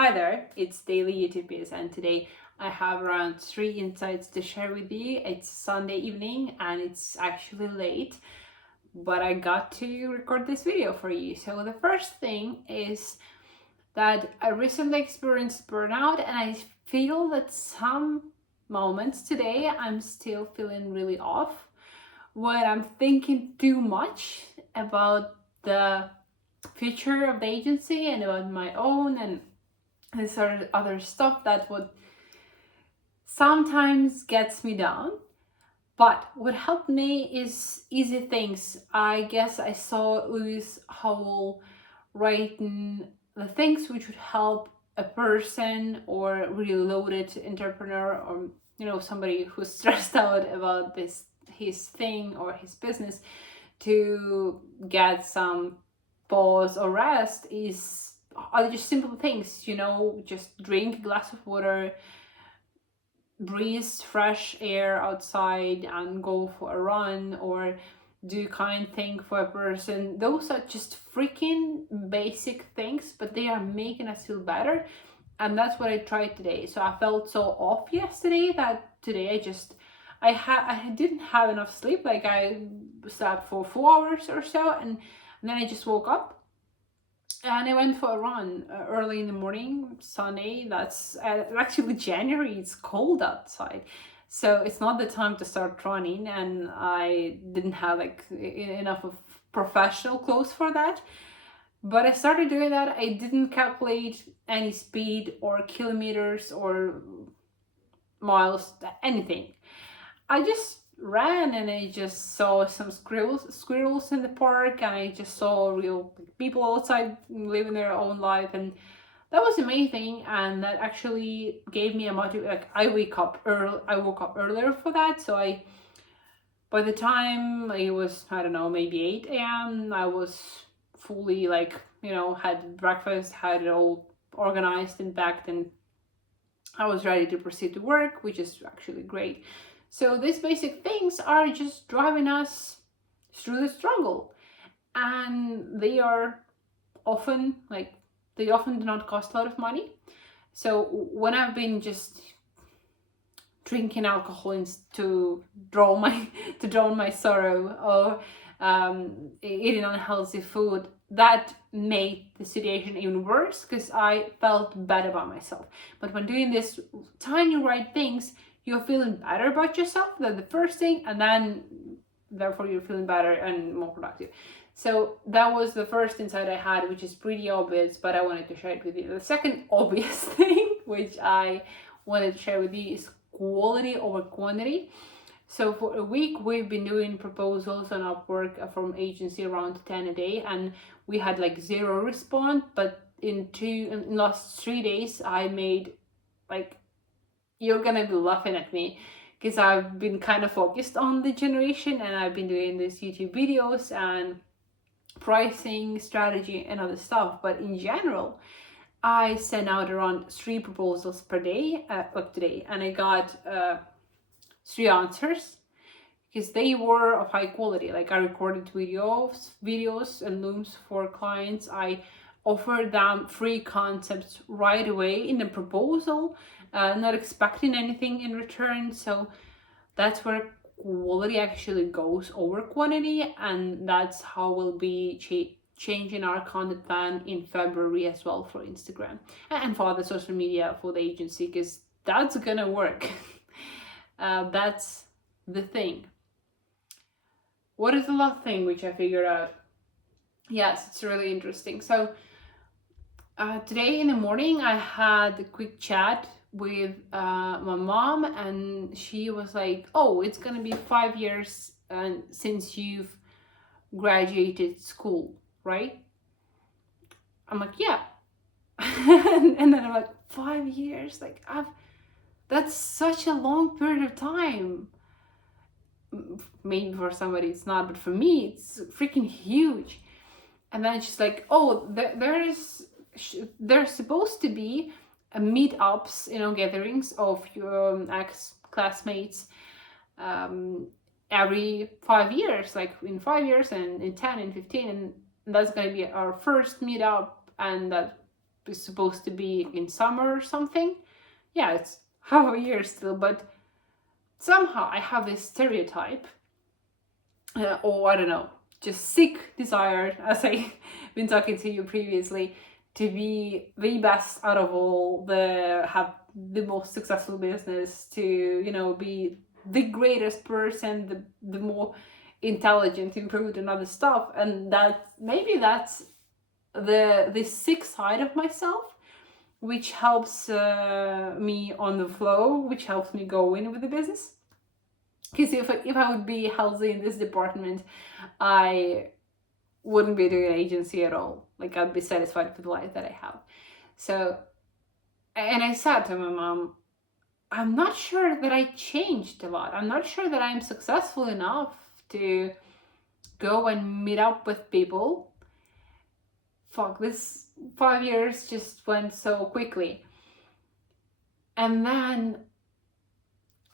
Hi there, it's Daily YouTubers, and today I have around 3 insights to share with you. It's Sunday evening and it's actually late, but I got to record this video for you. So the first thing is that I recently experienced burnout, and I feel that some moments today I'm still feeling really off when I'm thinking too much about the future of the agency and about my own and this sort of other stuff that would sometimes gets me down. But what helped me is easy things. I guess I saw Lewis Howell writing the things which would help a person or really loaded entrepreneur, or somebody who's stressed out about his thing or his business, to get some pause or rest are just simple things, just drink a glass of water, breathe fresh air outside and go for a run, or do kind thing for a person. Those are just freaking basic things, but they are making us feel better. And that's what I tried today. So I felt so off yesterday that today I didn't have enough sleep. Like I slept for 4 hours or so, and then I just woke up and I went for a run early in the morning, sunny. That's actually January, it's cold outside. So it's not the time to start running, and I didn't have enough of professional clothes for that. But I started doing that. I didn't calculate any speed or kilometers or miles, anything. I just ran, and I just saw some squirrels in the park, and I just saw real people outside living their own life, and that was amazing. And that actually gave me a motivation. Like I woke up earlier for that, so by the time it was, I don't know, maybe 8 a.m., I was fully had breakfast, had it all organized and packed, and I was ready to proceed to work, which is actually great. So these basic things are just driving us through the struggle, and they often do not cost a lot of money. So when I've been just drinking alcohol to drown my sorrow, or eating unhealthy food, that made the situation even worse because I felt bad about myself. But when doing these tiny right things, you're feeling better about yourself. That's the first thing, and then therefore you're feeling better and more productive. So that was the first insight I had, which is pretty obvious, but I wanted to share it with you. The second obvious thing which I wanted to share with you is quality over quantity. So for a week we've been doing proposals on Upwork from agency around 10 a day, and we had 0 response. But in last 3 days I made you're gonna be laughing at me because I've been kind of focused on the generation, and I've been doing these YouTube videos and pricing strategy and other stuff. But in general, I sent out around 3 proposals per day, today, and I got 3 answers because they were of high quality. I recorded videos and looms for clients. I offered them free concepts right away in the proposal, not expecting anything in return. So that's where quality actually goes over quantity, and that's how we'll be changing our content plan in February as well for Instagram and for other social media for the agency, because that's gonna work. That's the thing. What is the last thing which I figured out? Yes, it's really interesting. So today in the morning I had a quick chat with my mom, and she was like, oh, it's gonna be 5 years since you've graduated school, right? I'm like, yeah. And then I'm like, 5 years? That's such a long period of time. Maybe for somebody it's not, but for me it's freaking huge. And then she's like, oh, there's supposed to be meetups, gatherings of your ex-classmates every 5 years, in 5 years and in 10 and 15, and that's going to be our first meetup, and that supposed to be in summer or something. Yeah, it's half a year still, but somehow I have this stereotype, or I don't know, just sick desire, as I've been talking to you previously, to be the best out of all, have the most successful business, to be the greatest person, the more intelligent, improved, and other stuff. And that's the sick side of myself, which helps me on the flow, which helps me go in with the business. Because if I would be healthy in this department, I wouldn't be doing an agency at all. Like, I'd be satisfied with the life that I have. So, and I said to my mom, I'm not sure that I changed a lot. I'm not sure that I'm successful enough to go and meet up with people. Fuck, this 5 years just went so quickly. And then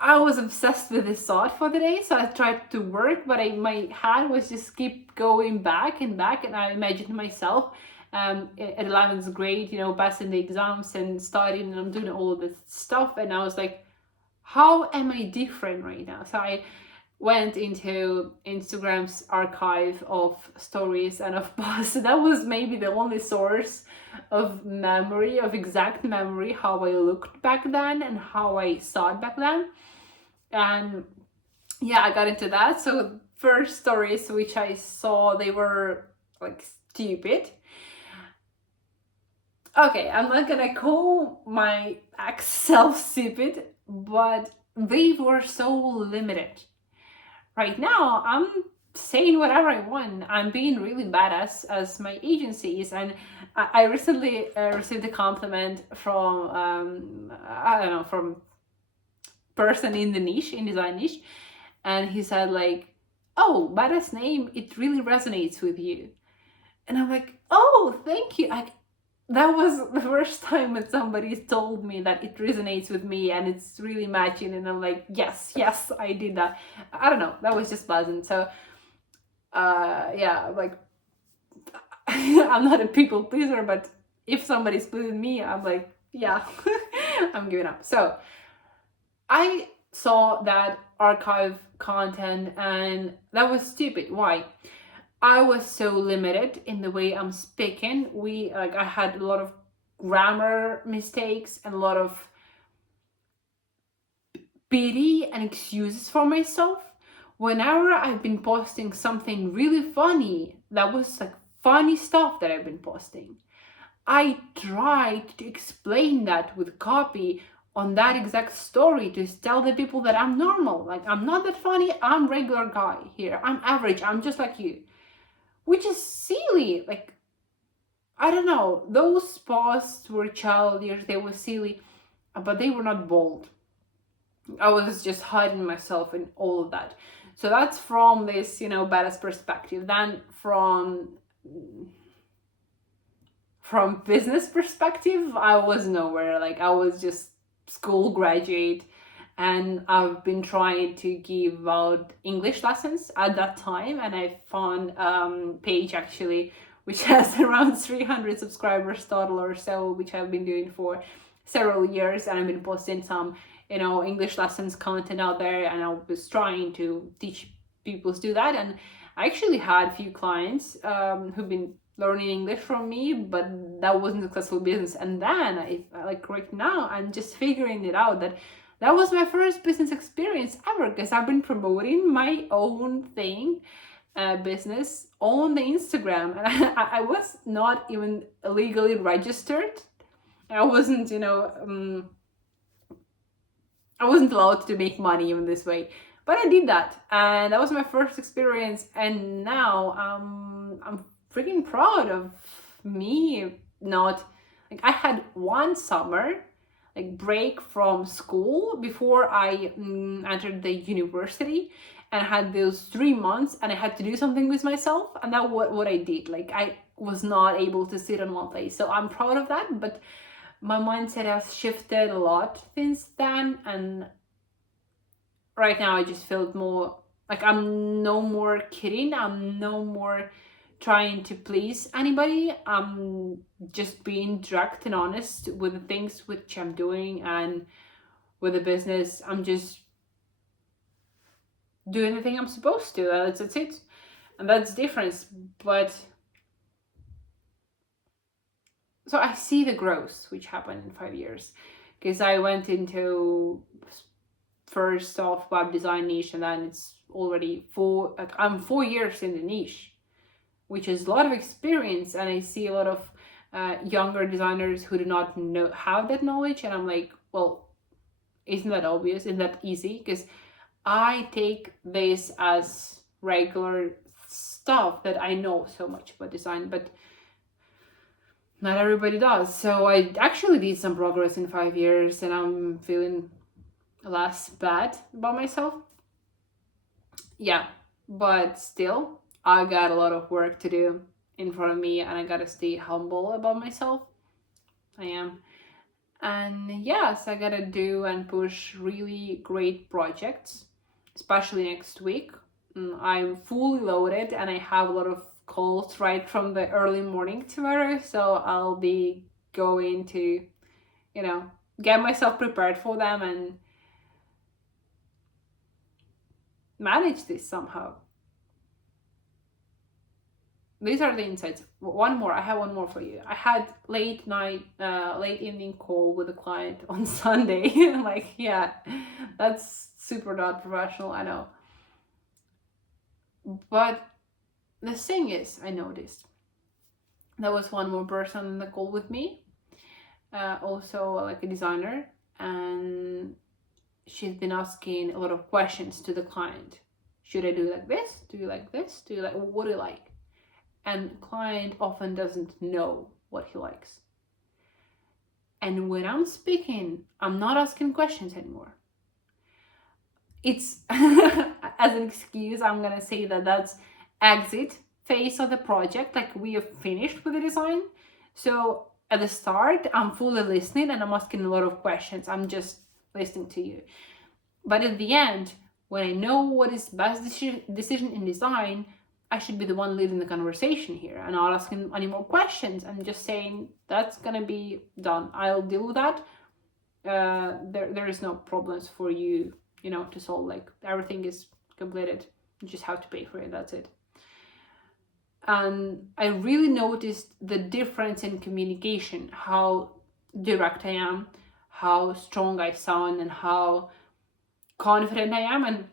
I was obsessed with this thought for the day, so I tried to work, but my head was just keep going back and back, and I imagined myself at 11th grade, passing the exams and studying, and I'm doing all of this stuff, and I was like, how am I different right now? So I went into Instagram's archive of stories and of posts. That was maybe the only source of memory, of exact memory, how I looked back then and how I thought back then. And yeah, I got into that. So first stories which I saw, they were like stupid. Okay, I'm not gonna call my ex self stupid, but they were so limited. Right now, I'm saying whatever I want. I'm being really badass, as my agency is. And I recently received a compliment from, from person in the niche, in design niche. And he said like, oh, badass name, it really resonates with you. And I'm like, oh, thank you. That was the first time when somebody told me that it resonates with me and it's really matching, and I'm like, yes, I did that. I don't know, that was just pleasant. So yeah, like I'm not a people pleaser, but if somebody's pleasing me, I'm like, yeah, I'm giving up. So I saw that archive content and that was stupid. Why? I was so limited in the way I'm speaking. I had a lot of grammar mistakes and a lot of pity and excuses for myself. Whenever I've been posting something really funny, that was like funny stuff that I've been posting, I tried to explain that with copy on that exact story to tell the people that I'm normal. Like, I'm not that funny, I'm regular guy here. I'm average, I'm just like you. Which is silly. Like, I don't know, those posts were childish, they were silly, but they were not bold. I was just hiding myself in all of that. So that's from this, badass perspective. Then from business perspective, I was nowhere. Like, I was just school graduate, and I've been trying to give out English lessons at that time, and I found a page actually which has around 300 subscribers total or so, which I've been doing for several years, and I've been posting some English lessons content out there, and I was trying to teach people to do that. And I actually had a few clients who've been learning English from me, but that wasn't successful business. And then right now, I'm just figuring it out that was my first business experience ever, because I've been promoting my own thing, business, on the Instagram, and I was not even legally registered. I wasn't, I wasn't allowed to make money even this way, but I did that, and that was my first experience. And now I'm freaking proud of me. Not like, I had one summer like break from school before I entered the university, and I had those 3 months, and I had to do something with myself, and that what I did. Like, I was not able to sit in one place, so I'm proud of that. But my mindset has shifted a lot since then, and right now I just feel more like I'm no more kidding, I'm no more trying to please anybody. I'm just being direct and honest with the things which I'm doing, and with the business, I'm just doing the thing I'm supposed to. That's it. And that's the difference. But so I see the growth which happened in 5 years, because I went into first off web design niche, and then it's already I'm 4 years in the niche, which is a lot of experience. And I see a lot of younger designers who do not have that knowledge, and I'm like, well, isn't that obvious? Isn't that easy? Because I take this as regular stuff that I know so much about design, but not everybody does. So I actually did some progress in 5 years, and I'm feeling less bad about myself. Yeah, but still, I got a lot of work to do in front of me, and I gotta stay humble about myself. I am. And yes, I gotta do and push really great projects, especially next week. I'm fully loaded, and I have a lot of calls right from the early morning tomorrow, so I'll be going to, get myself prepared for them and manage this somehow. These are the insights. I have one more for you. I had late evening call with a client on Sunday. I'm like, yeah, that's super not professional, I know. But the thing is, I noticed there was one more person in the call with me, also like a designer, and she's been asking a lot of questions to the client. Should I do like this? Do you like this? What do you like? And client often doesn't know what he likes. And when I'm speaking, I'm not asking questions anymore. It's as an excuse, I'm gonna say that's exit phase of the project. Like, we have finished with the design. So at the start, I'm fully listening and I'm asking a lot of questions. I'm just listening to you. But at the end, when I know what is best decision in design, I should be the one leading the conversation here and not asking any more questions. I'm just saying that's gonna be done. I'll deal with that. There is no problems for you, to solve. Like, everything is completed. You just have to pay for it. That's it. And I really noticed the difference in communication, how direct I am, how strong I sound, and how confident I am. And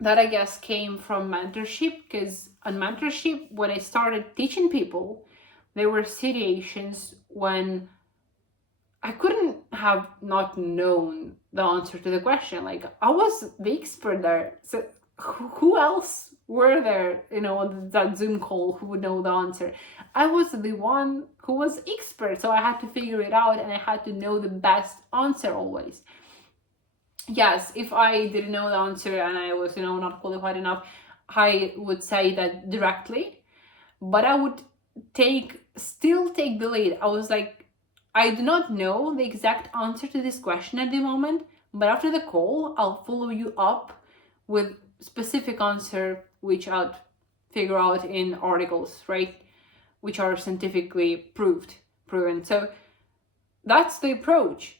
that, I guess, came from mentorship, because on mentorship, when I started teaching people, there were situations when I couldn't have not known the answer to the question. Like, I was the expert there. So who else were there, on that Zoom call who would know the answer? I was the one who was expert, so I had to figure it out, and I had to know the best answer always. Yes, if I didn't know the answer and I was, not qualified enough, I would say that directly, but I would still take the lead. I was like, I do not know the exact answer to this question at the moment, but after the call, I'll follow you up with specific answer, which I'll figure out in articles, right? Which are scientifically proven. So that's the approach.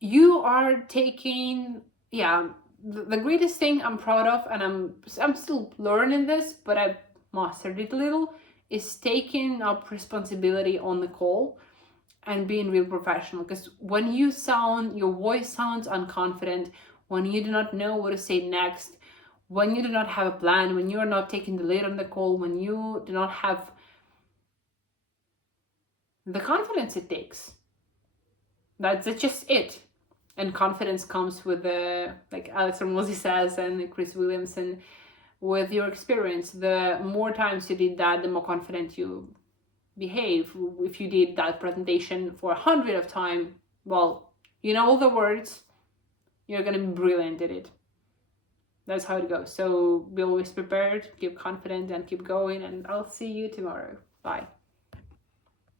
You are taking, the greatest thing I'm proud of, and I'm still learning this, but I've mastered it a little, is taking up responsibility on the call and being real professional. Because when your voice sounds unconfident, when you do not know what to say next, when you do not have a plan, when you are not taking the lead on the call, when you do not have the confidence it takes, that's just it. And confidence comes with like Alex Hormozi says, and Chris Williamson, with your experience. The more times you did that, the more confident you behave. If you did that presentation for 100 of time, well, all the words, you're gonna be brilliant at it. That's how it goes. So be always prepared, keep confident, and keep going. And I'll see you tomorrow. Bye.